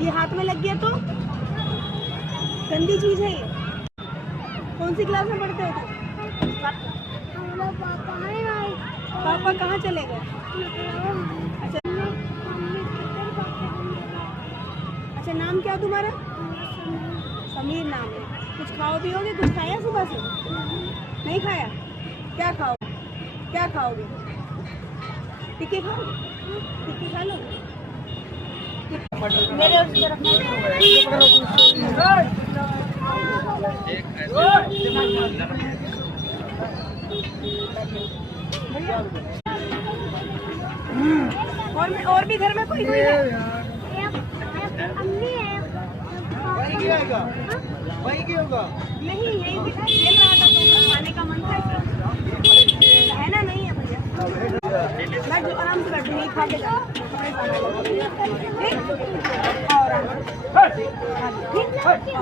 ये हाथ में लग गया तो गंदी चीज है ये। कौन सी क्लास में पढ़ते हो तुम? पापा कहाँ चले गए? अच्छा नाम क्या तुम्हारा? समीर नाम है। कुछ खाओ पियोगे? कुछ खाया सुबह से? नहीं खाया? क्या खाओगे? क्या खाओगे? टिक्के खाओगे? टिक्के खा लो। मेरे और भी घर में कोई है? वही क्या होगा? नहीं यही खेल रहा था तो खाने का मन था है ना? नहीं है भैया, बैठ आराम से बैठो, नहीं खा के जाओ। ठीक और ठीक।